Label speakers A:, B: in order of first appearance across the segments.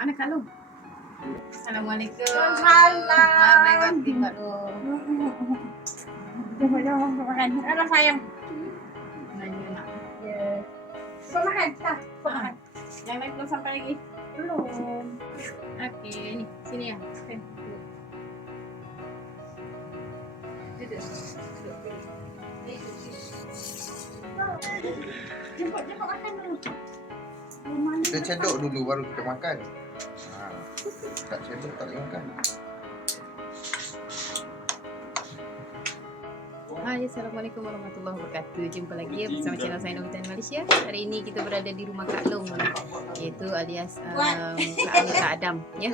A: Mana Kak Long? Assalamualaikum.
B: Waalaikumsalam. Makan. Alah sayang.
A: Nanya nak.
B: Ya. Kau makan? Tak. Kau
A: Ha.
B: makan.
A: Yang lain belum sampai lagi.
B: Belum.
A: Okey, ni. Sini ya. Sini. Duduk.
B: Jemput, jemput makan dulu.
C: Kita cedok dulu baru kita makan. Tak cedok tak boleh makan.
A: Hai, Assalamualaikum warahmatullahi wabarakatuh. Jumpa lagi bersama channel saya Novitan Malaysia. Hari ini kita berada di rumah Kak Long iaitu alias um, Kak Long Kak Adam ya.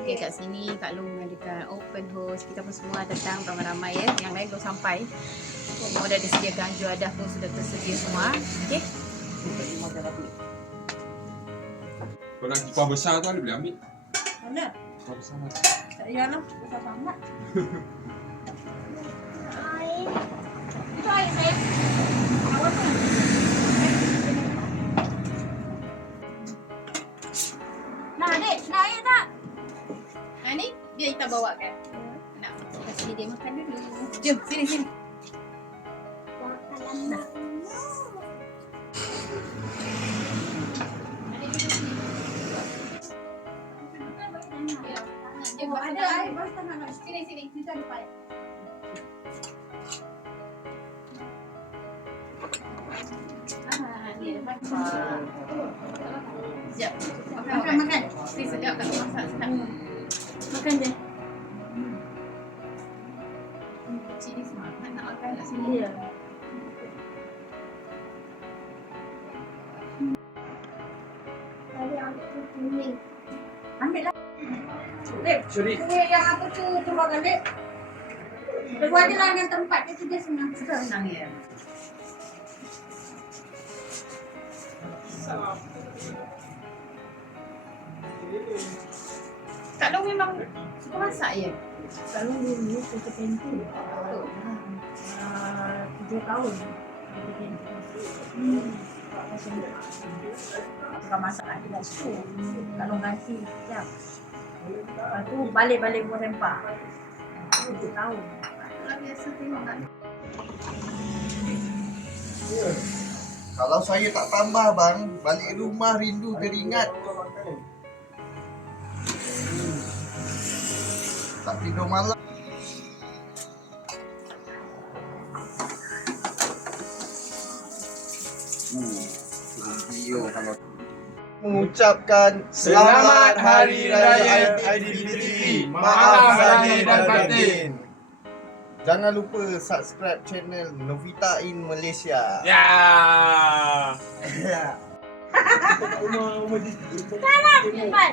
A: Okey kat sini Kak Long mengadakan open house. Kita pun semua datang ramai-ramai ya. Yang lain belum sampai. Semua dah disediakan juadah pun sudah tersedia semua. Okey.
D: Kalau kipas besar tu ada boleh ambil.
B: Mana?
D: Kipas besar.
B: Tak payahlah. Besar sangat. Air. Itu air saya. Awak tu. Nak adik, nak air tak?
A: Ha ni dia kita bawakan. Nak kasih dia makan dulu. Jom sini sini.
B: Ada air. tak nak nak.
A: Sini sini.
B: Kita ada air.
A: Ah, ada makan. Sekejap. Makan,
B: Makan.
A: Sini sedap rumah masak sedap.
B: Makan je.
A: Cik ni semangat nak makan kat sini.
B: Ya. Ambil lah.
D: Syuri.
B: kuih yang apa tu turunkan Lip. Lagu ada lah yang tempat tu dia senang.
A: Senang ya. Kak Long memang suka masak ya?
B: Kalau dulu kerja kantin.
A: Betul.
B: Ah, Tujuh tahun. Kerja kantin. Hmm. Macam tu. Suka masak kat dalam situ. Kalau ganti, sekejap. Lepas tu balik-balik buat rempah. Tujuh tahun.
A: Kalau biasa tengok Kak
C: Kalau saya tak tambah bang, balik rumah rindu teringat. Tak tidur malam. Mengucapkan
D: Selamat Hari Raya Aidilfitri. Maaf lahir dan batin.
C: Jangan lupa subscribe channel Novita in Malaysia.
D: Ya.
B: Siapa? Ayah.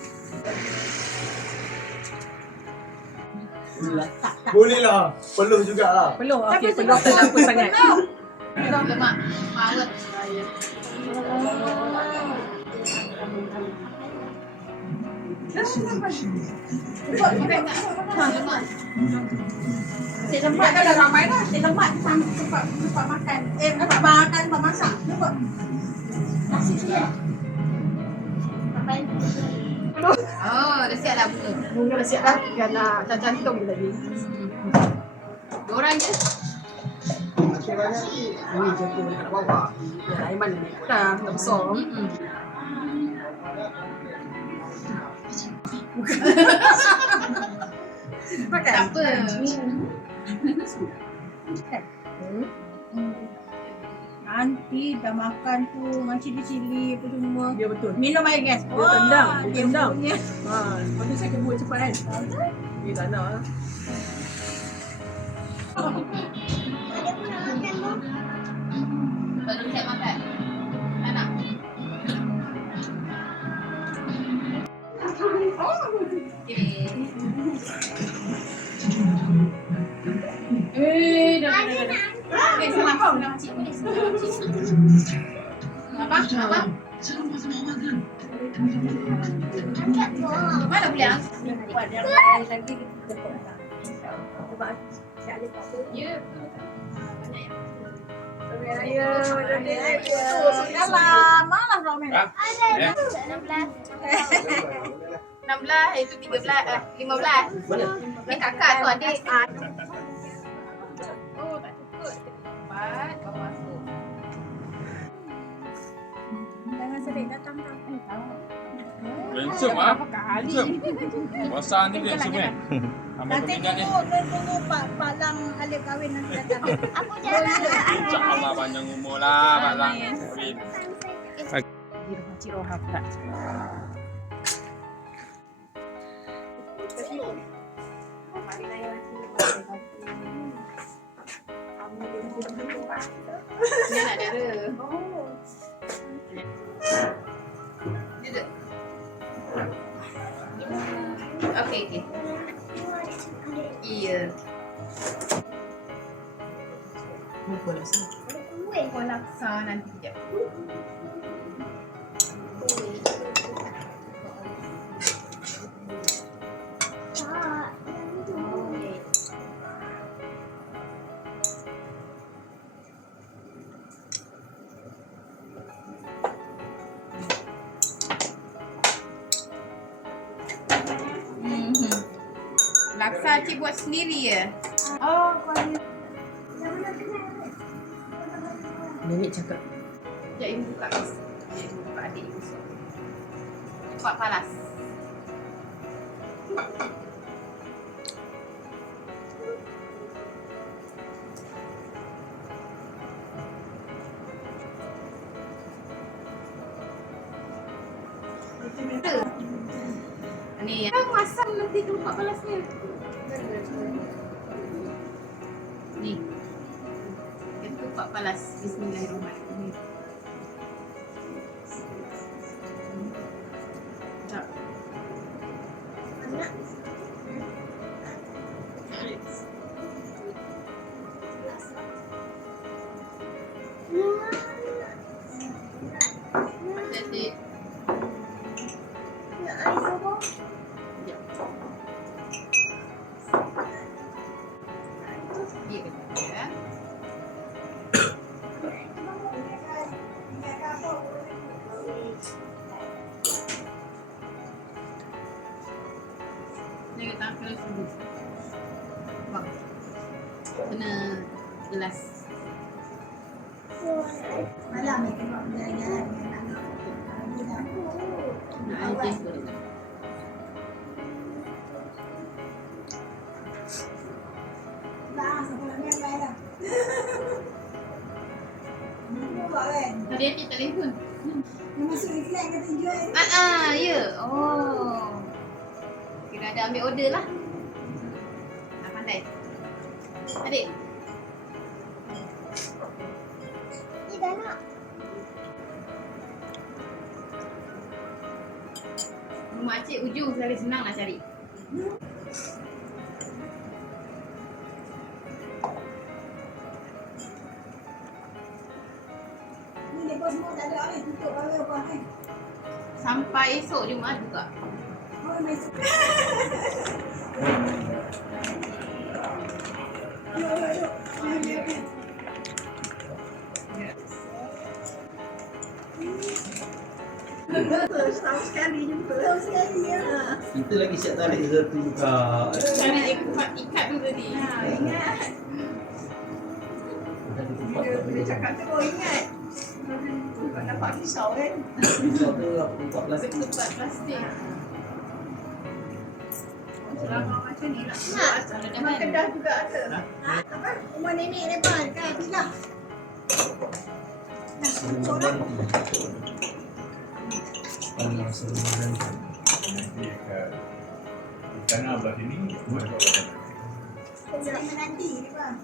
E: Boleh lah. Peluh jugalah.
F: Peluh, okey, peluh tak apa sangat.
A: Long lemak. Tak?
B: Tempat kan dah ramai dah. Cik tempat tempat makan. Eh, tempat makan, tempat masak. Tempat. Nasi dia. Sampai.
A: Oh, dah siap dah bunga.
F: Bunga dah siap dah, kan nak cantum lagi.
A: Dua orang je.
F: Ini cantum kat bawah. Ya, Aiman ni ikut dah, dah besar.
A: Mm-mm.
F: Makan.
A: Tak apa.
B: Nanti dah makan tu dengan cili-cili apa semua.
F: Dia betul.
B: Minum air gas.
F: Dia tendang, dia tendang.
B: punya.
F: Ha, lepas tu saya kena buat cepat kan. Dia tak nak lah.
A: Baru siap makan. Tak nak. Dah. Eh, salam, salam, cik. Eh, salam, cik. Abang, abang. Mana boleh ang?
B: Buat yang lain lagi kita buat lah. Sebab tak ada tak boleh.
A: Ya.
B: Raya, raya. Dalam, malah ramai.
A: 16, itu 13, eh, 15. Ni kakak tu adik.
B: Serik datang tau. Eh, tahu.
D: Handsome ah. Handsome. Puasa ni dia handsome eh.
B: Nanti
D: ni.
B: tunggu, tunggu Pak Pak Lang Alif kahwin nanti datang.
D: InsyaAllah panjang umur lah Pak Lang.
A: Di rumah Cik Roha pula. Ni anak dara. Duduk. Okey, okey. Iya. Bubur laksa. Bubur laksa nanti sekejap. Laksa cik buat sendiri ya? Oh, kau ni. Nenek cakap. Sekejap ibu buka. Ibu buka adik ibu. Cepat palas. Ni yang masak nanti tempat palasnya. Ni. Itu Pak Palas. Bismillahirrahmanirrahim. Kena gelas.
B: Malam ni tengok jalan-jalan.
A: Nak air taste boleh tak? Tadi adik telefon. Ah, ah, ya. Oh. Kira ada ambil order lah. Ah, pandai. Adik. Rumah cik ujung sekali senang nak cari. Sampai esok Jumaat buka.
B: Setahun sekali jumpa. Setahun sekali ya.
E: Kita lagi siap tarik satu buka.
A: Jangan ikat, ikat dulu tadi.
B: Ha, ingat. Dia,
E: boleh.
B: cakap tu oh, ingat. Kau dapat pisau kan?
E: Pisau tu apa, tempat plastik.
B: Selama macam ni lah.
A: Nak. Dah
B: kedah juga ada. Ha? Apa? Rumah nenek lebar kan?
D: Tanah belah sini, buat belah
B: Jangan menanti ni bang.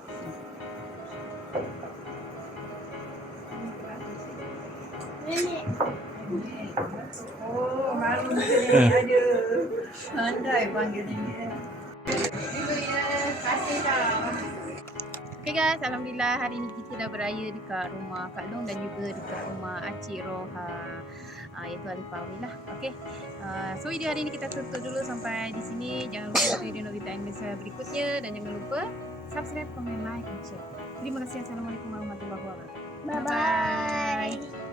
G: Nenek,
B: Oh, malu nenek ada. Pandai panggil nenek.
A: Okay guys, Alhamdulillah hari ni kita dah beraya dekat rumah Kak Long dan juga dekat rumah Acik Roha uh, iaitu Alif lah. Okay. Uh, so video hari ni kita tutup dulu sampai di sini. Jangan lupa video Novita Indonesia berikutnya dan jangan lupa subscribe, komen, like dan share. Terima kasih. Assalamualaikum warahmatullahi wabarakatuh.
G: Bye-bye.
A: Bye.